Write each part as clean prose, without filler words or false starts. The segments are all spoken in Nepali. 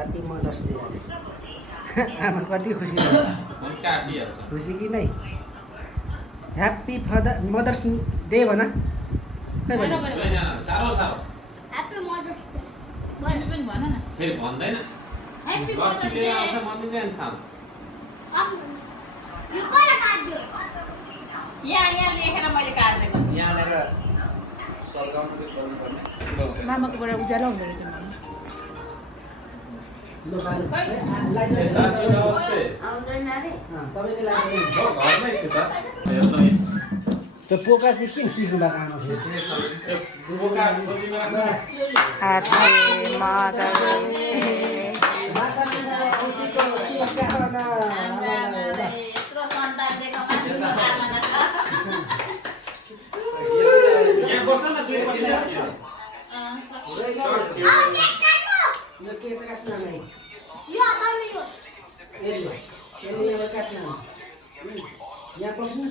ह्याप्पी मदर्स डे आमा कति खुसी काटिहाल्छ खुसी कि नै ह्याप्पी मदर्स डे भन खै भन साह्रो साह्रो ह्याप्पी मदर्स डे पनि भन न फेरि भन्दैन ह्याप्पी लक्ष्मीले आउँछ मम्मीले अनि थाहा यो कसले काट्यो यहाँ लेखेर मैले काट्दिएको यहाँनिर सल्काउनु गर्नुपर्ने मामाकोबाट उज्यालो हुँदो रहेछ नमस्ते आउँदैन रे तपाईँको लागि घरमै छु त त्यो पोका चाहिँ किन टिप्नु लगाएको बोका खोजीमा ह्याप्पी मदर्स यत्रो सन्तान दिएको मान्छेको कामना छ यहाँ बस न दुई पल्ट यो के काट्नु नै यो हटाउनु यो यसले यहाँ काट्नु यहाँ बस्नु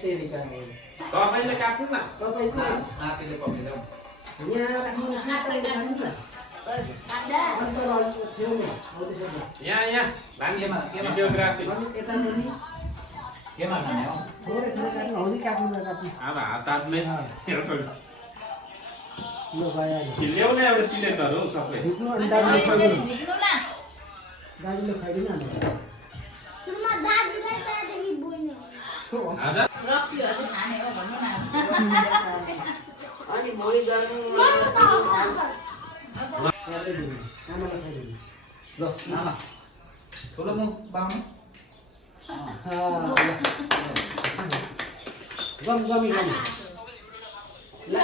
तेरि तपाईँले काट्नु न तपाईँको हातले पक्रिँदा यहाँ राख्नु छेउमा हो त्यसो यहाँ भान्जेमा भिडियोग्राफी केमा खाने हो थोरै थोरै काट्नु हौदी काट्नु नकाट्नु अब हातले ल भयो ल्याउने एउटा प्लेटहरू हौ सबै झिक्नु अनि दाजुले यसरी खुवाइदिनु झिक्नु न दाजुले खुवाइदिनु अन्त सुनमा दाजुलाई त्यहाँदेखि बोल्ने हजुर रक्सी हजुर खाने हो भन्नु न अनि भोलि गर्नु खुवाइदिनु आमालाई खुवाइदिनु ल आमा ठुलो मुख बाउनु गमी ल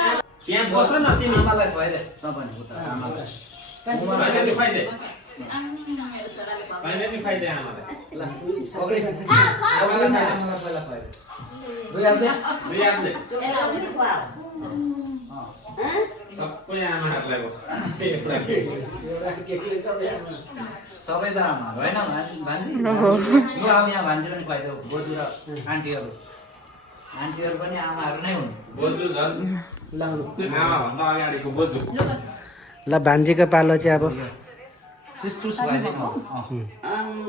त्यहाँ बस न तिमी आमालाई खुवाइदे तपाईँ उता आमालाई भाइले नि खुवाइदे मेरो छोराले भन्यो भाइले नि खुवाइदे आमालाई ल सबै आमालाई पहिला खुवाइदे दुई हातले दुई हातले चोकला पनि खुवाऊ सबै आमाहरूलाई भयो एउटा केकले सबै सबै त आमा होइन भान्जी यो अब यहाँ भान्जी पनि खुवाइदेऊ बोजू र आन्टीहरू पनि आमाहरू नै हुन् बोजू झन् लाउनु आमाभन्दा अगाडिको बोजू ल भान्जीको पालो चाहिँ अब चुस चुस खुवाइदिनु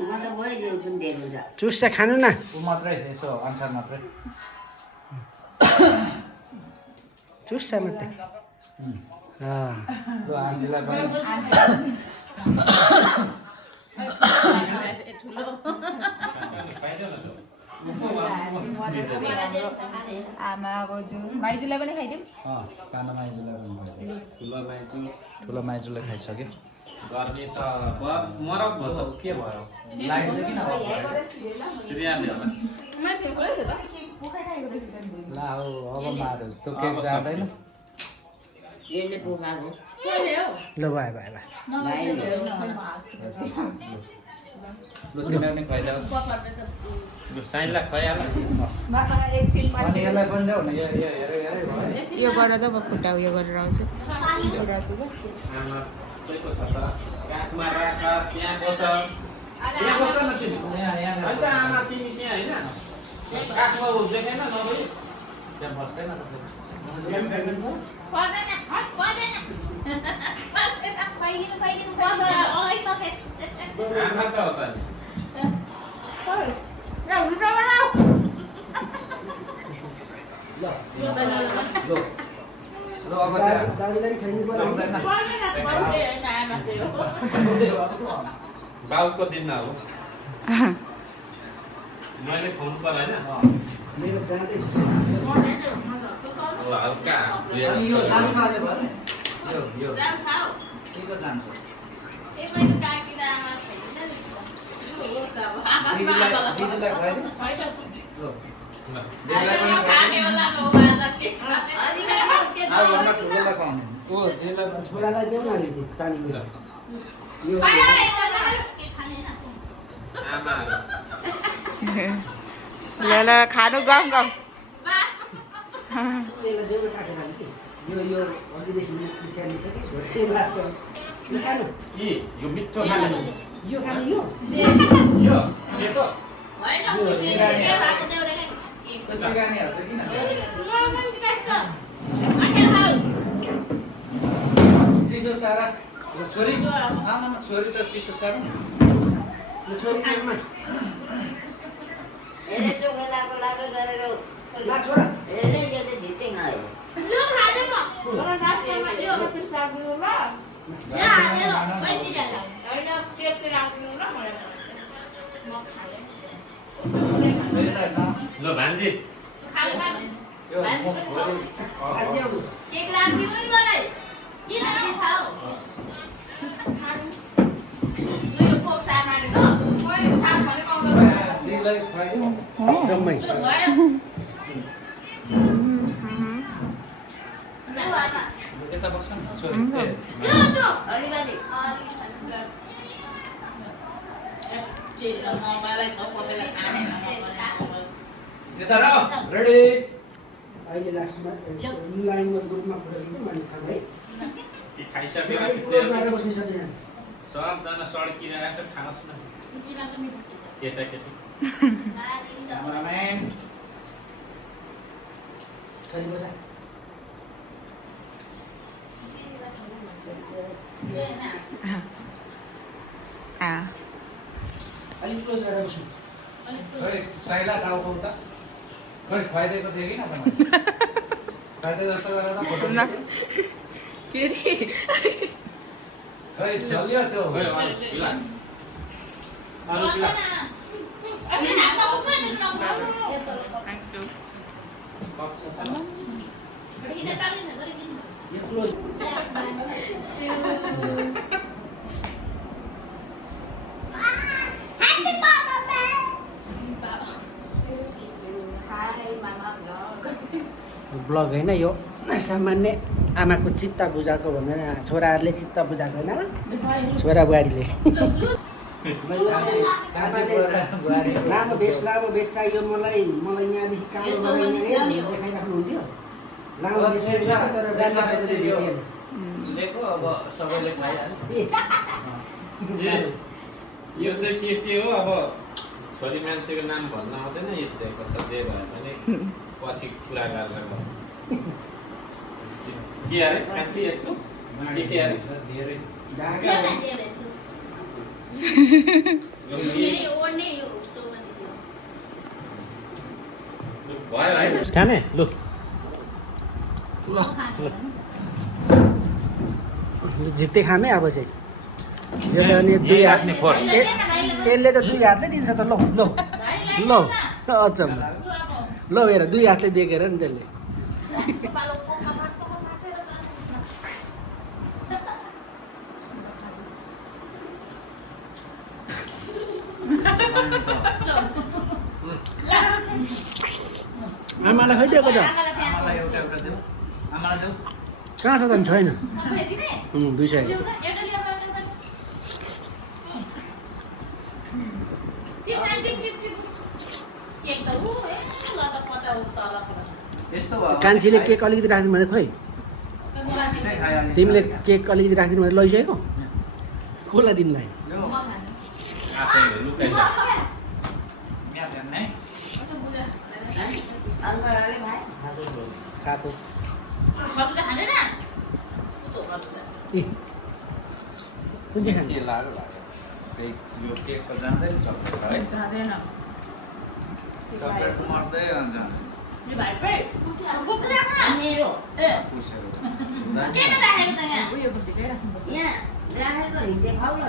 म त भइदियो पनि दिएको छ चुस चाहिँ खानु न ऊ मात्रै यसो अनुसार मात्रै चुस चाहिँ मात्रै ल आन्टीलाई पनि आमा बोजू माइजूलाई पनि खाइदिउँ सानो माइजूलाई पनि खुवाइदिनु ठुलो माइजू ठुलो माइजूलाई खाइसक्यो गर्ने त मरक भयो त के भयो लाइट चाहिँ किन अफ भयो श्रेयाले होला ला हो अब मार्यो त्यो केक जाँदैन यसले पुखाएको ल भयो भयो लु तिमीलाई पनि खुवाइदेऊ लु साइनलाई खुवाइहाल अनि यसलाई पनि जाऊ न यो हेरै हेरै भयो यो गरेर त म खुट्टा उयो गरेर आउँछु आमा चाहिँ छ त काखमा राख त्यहाँ बस न तिमी यहाँ होइन आमा तिमी त्यहाँ होइन काखमा देखेन नभई त्यहाँ बस्दैन आमा त हो त लु लु अब चाहिँ दाजुलाई खाइदिनु पर्यो बाउको दिन हो मैले खुवाउनु पर्यो होइन मेरो दाँतै अब हल्का अनि यो जान्छ अरे भयो यो के को जान्छ दिदीलाई खुवाइदिनु लु दिदीलाई पनि अब भन्दा ठुलोलाई खुवाउनु ओ दिदीलाई पनि छोरालाई देऊ न अलिकति पानीको यो आमा ल खानु गाउँ गाउँ यसलाई देऊ काटेर अलिकति यो अघिदेखि मिठा मिठा कि घोटे लाग्छ यो खानु यो मिठो खाने यो खानु यो यो सेतो सिगानीहरू चाहिँ किन चिसो सारा छोरी आमामा छोरी त चिसो साह्रो यो छोरी केमा यसले चोखा लाको गरेर ला छोरा यसले यो चाहिँ धित्ते खायो यो खाँदैन मलाई रास्तामा यो अफिस राख्नु ल यो हालेर हैन पेट राख्नु ल मलाई म खाले ल भान्जी यो आज आउनु केक राख्दिनु नि मलाई किन खाऊ खानु यो कोक सार्नाले गो कोही साथ भनेको आउँदैन दिदीलाई खुवाइदिउँ जम्मै भयो ल आमा यता बस्छ न छोरी ए त्यो अलिकति मलाई कसैलाई खाने यता र रेडी अहिले लास्टमा लाइनमा ग्रुपमा पढिन्छ मान्छे खाँदै कि खाइसक्यो यो क्लोज गरेर बस्नु सक्दैन सबजना सड्किरहेको छ खाओस् न केटाकेटी क्यामेराम्यान छोरी बसा अलिक क्लोज गरेर बस्नु खै साइला टाउको उता खै खुवाइदिएको थिएँ कि न त खुवाइदिए जस्तो गरेर फोटो के रे खै चल्यो त्यो खै गिलास अरू गिलास अनि हातमा उसमा कप छ यो close Happy Papa Bear! Blog होइन यो सामान्य आमाको चित्त बुझाएको भन्दा छोराहरूले चित्त बुझाएको होइन छोरा बुहारीले लामो बेस चाहियो मलाई यहाँदेखि कालो गरेर देखाइराख्नुहुन्थ्यो लामो बेस तर जान्दाखेरि भेटिएन। लेखो अब सबैले खाइहाल्यो यो चाहिँ के हो अब छोरी मान्छेको नाम भन्न आउँदैन यति कसो जे भए पनि पछि कुरा गरेर के अरे काँची यसको के अरे धेरै ढाका भयो है खाने लु झिक्दै खामे अब चाहिँ यो त अनि दुई हात राख्ने फोर यसले त दुई हातले दिन्छ त लौ लौ लौ अचम्म लौ हेर दुई हातले देखेर नि त्यसले आमालाई खैदिएको त आमालाई एउटा एउटा देऊ आमालाई देऊ कहाँ छ त नि छैन 200 यस्तो भयो कान्छीले केक अलिकति राखिदिनु भने खोइ नै खाइहाल्यो तिमीले केक अलिकति राखिदिनु भने लैसकेको कसलाई दिनलाई यो आफैले लुकाइछ यहाँ हेर्ने अङ्कलले खायो खाएको ए कुन चाहिँ खाने के लाग्यो त्यही यो केक त जाँदैन चक्लेट है जाँदैन चक्लेट मर्दै जाँदैन मेरो पुसेर यहाँ राखेको हिजो खाउ न